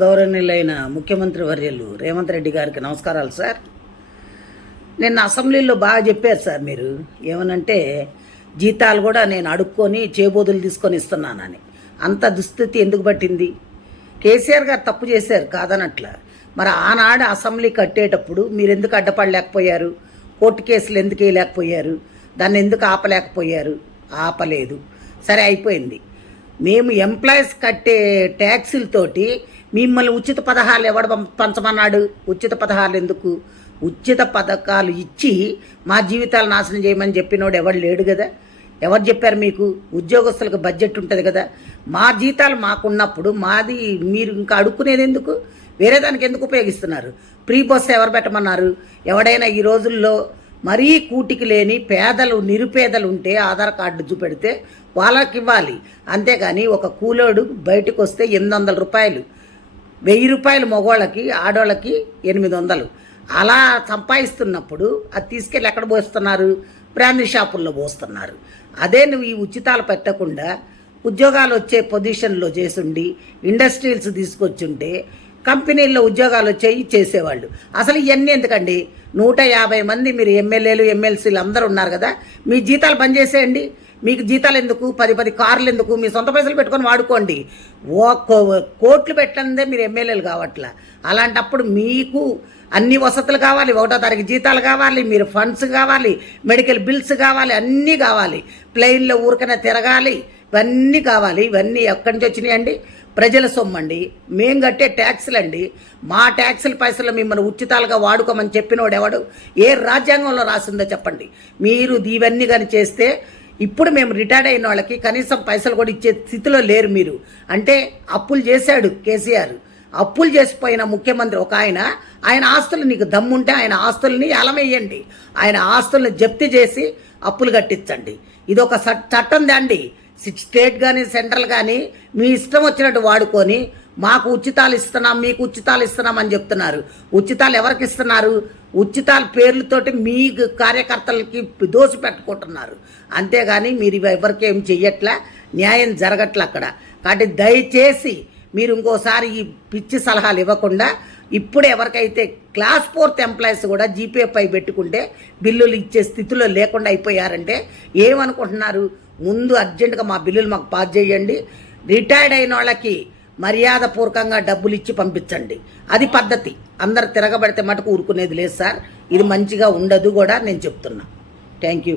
గౌరవనీయులైన ముఖ్యమంత్రి వర్యులు రేవంత్ రెడ్డి గారికి నమస్కారాలు సార్. నిన్న అసెంబ్లీలో బాగా చెప్పారు సార్. మీరు ఏమనంటే జీతాలు కూడా నేను అడుక్కొని చేబోదులు తీసుకొని ఇస్తున్నానని. అంత దుస్థితి ఎందుకు పట్టింది? కేసీఆర్ గారు తప్పు చేశారు కాదనట్ల. మరి ఆనాడు అసెంబ్లీ కట్టేటప్పుడు మీరు ఎందుకు అడ్డపడలేకపోయారు? కోర్టు కేసులు ఎందుకు వేయలేకపోయారు? దాన్ని ఎందుకు ఆపలేకపోయారు? ఆపలేదు. సరే, అయిపోయింది. మేము ఎంప్లాయీస్ కట్టే ట్యాక్సులతోటి మిమ్మల్ని ఉచిత పథకాలు ఎవడు పంచమన్నాడు? ఉచిత పథకాలు ఎందుకు? ఉచిత పథకాలు ఇచ్చి మా జీవితాలు నాశనం చేయమని చెప్పినోడు ఎవడు లేడు కదా. ఎవరు చెప్పారు మీకు? ఉద్యోగస్తులకు బడ్జెట్ ఉంటుంది కదా. మా జీతాలు మాకున్నప్పుడు మాది మీరు ఇంకా అడుక్కునేది ఎందుకు? వేరే దానికి ఎందుకు ఉపయోగిస్తున్నారు? ఫ్రీ బస్సు ఎవరు పెట్టమన్నారు? ఎవడైనా ఈ రోజుల్లో మరీ కూటికి లేని పేదలు నిరుపేదలు ఉంటే ఆధార్ కార్డు చూపెడితే వాళ్ళకి ఇవ్వాలి. అంతేగాని ఒక కూలోడు బయటకు వస్తే 800 రూపాయలు, 1000 రూపాయలు మగవాళ్ళకి, ఆడవాళ్ళకి 800. అలా సంపాదిస్తున్నప్పుడు అది తీసుకెళ్ళి ఎక్కడ పోస్తున్నారు? బ్రాందీ షాపుల్లో పోస్తున్నారు. అదే నువ్వు ఈ ఉచితాలు పెట్టకుండా ఉద్యోగాలు వచ్చే పొజిషన్లో చేసుండి ఇండస్ట్రీస్ తీసుకొచ్చుంటే కంపెనీల్లో ఉద్యోగాలు వచ్చేవి చేసేవాళ్ళు. అసలు ఇవన్నీ ఎందుకండి? 150 మంది మీరు ఎమ్మెల్యేలు ఎమ్మెల్సీలు అందరూ ఉన్నారు కదా, మీ జీతాలు బంద్ చేసేయండి. మీకు జీతాలు ఎందుకు? 10 కార్లు ఎందుకు? మీ సొంత పైసలు పెట్టుకొని వాడుకోండి. కోట్లు పెట్టందే మీరు ఎమ్మెల్యేలు కావట్లా. అలాంటప్పుడు మీకు అన్ని వసతులు కావాలి, 1వ తారీఖు జీతాలు కావాలి, మీరు ఫండ్స్ కావాలి, మెడికల్ బిల్స్ కావాలి, అన్నీ కావాలి. ప్లెయిన్లో ఊరికనే తిరగాలి, ఇవన్నీ కావాలి. ఇవన్నీ ఎక్కడి నుంచి వచ్చినాయండి? ప్రజల సొమ్మండి, మేము కట్టే ట్యాక్సులు అండి. మా ట్యాక్సుల పైసలు మిమ్మల్ని ఉచితాలుగా వాడుకోమని చెప్పినోడు ఎవడు? ఏ రాజ్యాంగంలో రాసిందో చెప్పండి. మీరు ఇవన్నీ కానీ చేస్తే ఇప్పుడు మేము రిటైర్డ్ అయిన వాళ్ళకి కనీసం పైసలు కూడా ఇచ్చే స్థితిలో లేరు మీరు. అంటే అప్పులు చేశాడు కేసీఆర్. అప్పులు చేసిపోయిన ముఖ్యమంత్రి ఒక ఆయన ఆస్తులు, నీకు దమ్ముంటే ఆయన ఆస్తుల్ని ఎలమేయండి. ఆయన ఆస్తుల్ని జప్తు చేసి అప్పులు కట్టించండి. ఇది ఒక చట్టం దాండి. స్టేట్ కానీ సెంట్రల్ కానీ మీ ఇష్టం వచ్చినట్టు వాడుకొని మాకు ఉచితాలు ఇస్తున్నాం, మీకు ఉచితాలు ఇస్తున్నాం అని చెప్తున్నారు. ఉచితాలు ఎవరికి ఇస్తున్నారు? ఉచితాల పేర్లతోటి మీ కార్యకర్తలకి దోసి పెట్టుకుంటున్నారు. అంతేగాని మీరు ఎవరికి ఏం చెయ్యట్లా, న్యాయం జరగట్లే అక్కడ. కాబట్టి దయచేసి మీరు ఇంకోసారి ఈ పిచ్చి సలహాలు ఇవ్వకుండా ఇప్పుడు ఎవరికైతే క్లాస్ 4th ఎంప్లాయీస్ కూడా జీపీఎఫ్ పై పెట్టుకుంటే బిల్లులు ఇచ్చే స్థితిలో లేకుండా అయిపోయారంటే ఏమనుకుంటున్నారు? ముందు అర్జెంటుగా మా బిల్లులు మాకు పాస్ చేయండి. రిటైర్డ్ అయిన వాళ్ళకి మర్యాదపూర్వకంగా డబ్బులు ఇచ్చి పంపించండి. అది పద్ధతి. అందరు తిరగబడితే మటుకు ఊరుకునేది లేదు సార్. ఇది మంచిగా ఉండదు కూడా నేను చెప్తున్నా. Thank you.